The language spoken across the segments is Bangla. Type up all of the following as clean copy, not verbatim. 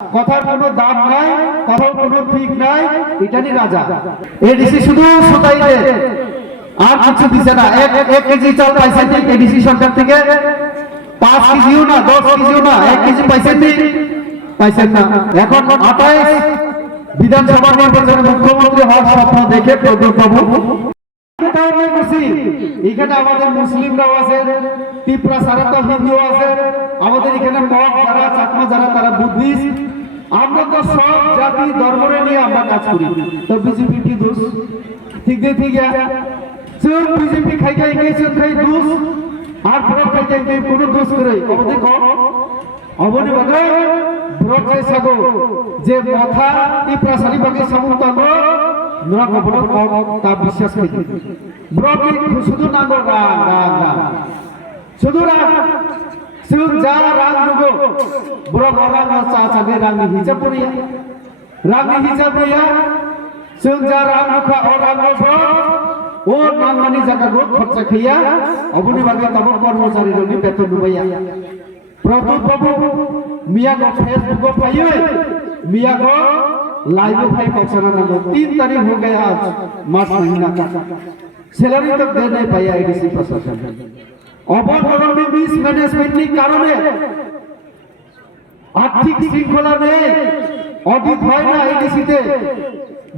কথার কোনো দাম নাই, কথার কোনো ঠিক নাই, এটারই রাজা। এডিসি শুধু সুতাই দেয়, আর কিছু দিছে না। এক কেজি চাল পাইছেন এডিসি সরকার থেকে, 5 কেজিও না, 10 কেজিও না, 1 কেজি পাইছেন না। এখন 28 বিধানসভা নির্বাচনে মুখ্যমন্ত্রী হওয়ার স্বপ্ন দেখে প্রদীপ বাবু এখানে আমাদের মুসলিমরাও আছে, ত্রিপুরা সারা তো হিন্দু আছে, আমাদের এখানে মগ যারা, চাকমা যারা, তারা বুদ্ধিস্ট। আমরা তো সব জাতি ধর্মরে নিয়ে আমরা কাজ করি। তো বিজেপি কি দোষ? ঠিক বিজেপি খাই দোষ, আর ভোট খাইতে কোনো দোষ করে আমাদের কম অবনি বাগে ভোট চাইছাগো যে মাথা ত্রিপুরা সারি বাগে সামন্ত আমরা নরা খবর কম তা বিশ্বাস করি। ভোট শুধু নাগো শুধু সুন যা রাং দুগো বড় রাং চা চাগে রাংনি হিসাব করিয়া সুন যা রাং দুখা ও রাং ও নাংমানি জায়গা গো খরচা খাইয়া অবনি বাগে তব কর্মচারী রনি বেতন নুবাইয়া প্রদীপ বাবু মিয়া को फेसबुक को पाइए, मिया को लाइव फाइव ऑप्शन आना 3 तारीख हो गया आज मार्च महीना का, सैलरी तक दे नहीं पाया एडीसी प्रशासन। অবকরণে মিসম্যানেজমেন্টের কারণে আর্থিক শৃঙ্খলা নেই, অডিট হয় না এডিসিতে,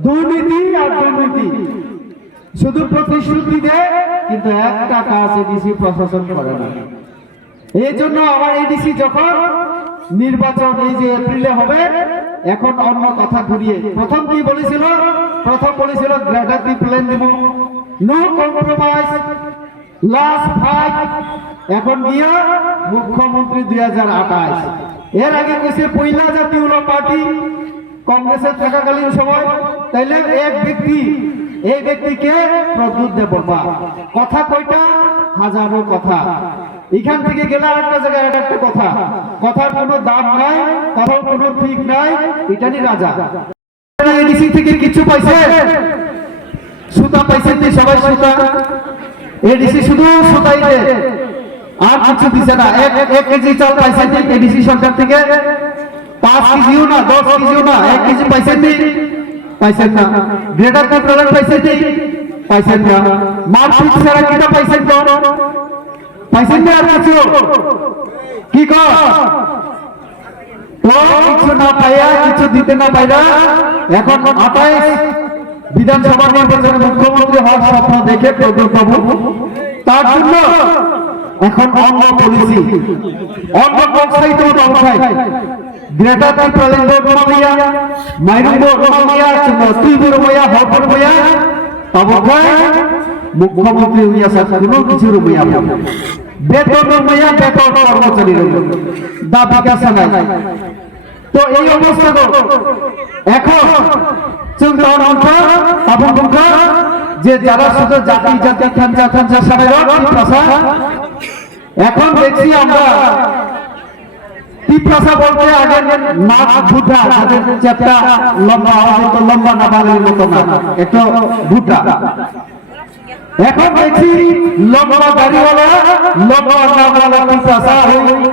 দুর্নীতি আর দুর্নীতি, শুধু প্রতিশ্রুতি দেয় কিন্তু একটা কাজ এডিসি প্রশাসন করে না। এই জন্য আমার এডিসি যখন নির্বাচন এই যে এপ্রিলে হবে, এখন অন্য কথা ঘুরিয়ে প্রথম কি বলেছিল? প্রথম বলেছিল গ্র্যাজুইটি প্ল্যান দেব, নো কম্প্রোমাইজ, লাস্ট ফাইট। এখন গিয়া মুখ্যমন্ত্রী 2028। এর আগে কইছে পয়লা জাতীয় পার্টি কংগ্রেসের থাকাকালীন সময়, তাইলে এক ব্যক্তি, এই ব্যক্তিকে প্রদ্যুৎ দেববর্মা। কথা কয়টা? হাজারো কথা। এখান থেকে গেলে আরেকটা জায়গায় একটা কথা, কথার কোনো দাম নাই, কথার কোনো ঠিক নাই, এটারই রাজা। এডিসি থেকে কিছু পাইছে? সুতা পাইছেন নি সবাই? সুতা এডিসি শুধু সুতাই দেয়, আর কিছু দিছে না। এক কেজি চাল পাইছেন এডিসি সরকার থেকে, 5 কেজিও না, 10 কেজিও না, 1 কেজি পাইছেন না। গ্রেটার কন্ট্রোলার পাইছেন না। মারপিট ছাড়া কিটা পাইছেন তো? পাইছেন না আর কিছু? কি কর তো কিছু না পাইয়া, কিছু দিতে না পাইরা এখন 28 বিধানসভা নির্বাচনে মুখ্যমন্ত্রী হওয়ার স্বপ্ন দেখে প্রদীপ বাবু তার জন্য এখন অন্য পলিসি, অন্য প্রোৎসাহিত অবস্থায় গ্রেটার কন্ট্রোলার মামিয়া, মাইরুঙ্গো মামিয়া, তুইবুর মাইয়া, হরপুর মাইয়া, তবকায় মুখ্যমন্ত্রী হইয়া কোনো কিছু রুমিয়া বেতন রুমিয়া, বেতন কর্মচারী দাবি কাছে নাই। তো এই অবস্থা এখন যে যারা শুধু জাতি খাঞ্চা সাবের এখন দেখছি আমরা টিপ্রাসা বলতে আগে নাচ ভুটা, যাদের চেপটা লম্বা লম্বা না বাঙালির মতো না, একটু ভুটা। এখন দেখছি লম্বা গাড়িওয়ালা, লম্বা নামওয়ালা টিপ্রাসা,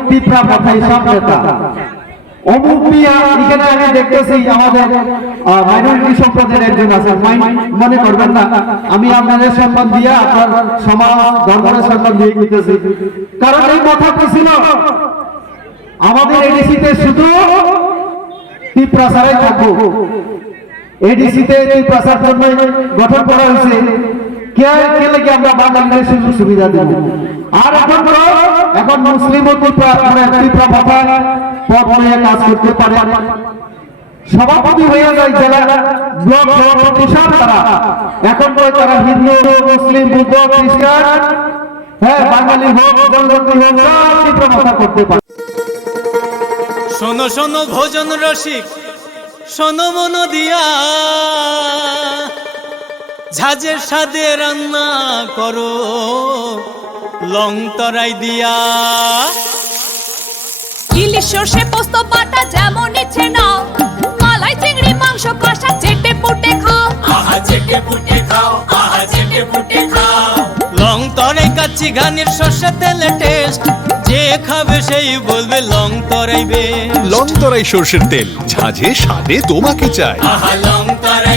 টিপ্রা মাথায় সামনেটা অমুক মিয়া। এখানে আমি দেখতেছি আমাদের মাইনরিটি সম্প্রদায়ের একজন আছে, মনে করবেন না, আমি আপনাদের সম্মান দিয়ে, আপনার সমাজ ধর্মের সম্মান দিয়ে দিতেছি, কারণ এই কথা ছিল আমাদের এডিসিতে শুধু ত্রিপ্রাসারাই থাকবো। এডিসিতে ত্রিপ্রাসার জন্য গঠন করা হয়েছে, কে লেগে আমরা বাঙালিদের সুযোগ সুবিধা দেব। আর এখন মুসলিম ও ত্রিপুরা মাথা পদ নিয়ে কাজ করতে পারে, সভাপতি হয়ে যায় জেলা ব্লক সভাপতি সব তারা। এখন তারা হিন্দু, মুসলিম, বুদ্ধ, খ্রিস্টান, হ্যাঁ বাঙালি হোক, জনজাতি হোক, সব ত্রিপুরা মাথা করতে পারে। শোনো শোনো ভোজন রসিক, শোনো মন দিয়া, ঝাঁঝের সাদে রান্না করো লং তরাই দিয়া। ইলিশ সর্ষে পোস্ত বাটা যেমন ইচ্ছে নাও, মালাই চিংড়ি মাংস কষা চেটে পুটে খাও, আহা চেটে পুটে খাও, আহা চেটে পুটে খাও। লং তরাই কাচ্চি ঘানির সর্ষে তেলে টেস্ট, যে খাবে সেই বলবে লং তরাইবে। লং তরাই সর্ষের তেল, ঝাঁঝে স্বাদে তোমাকে চাই। আহা লং তরাই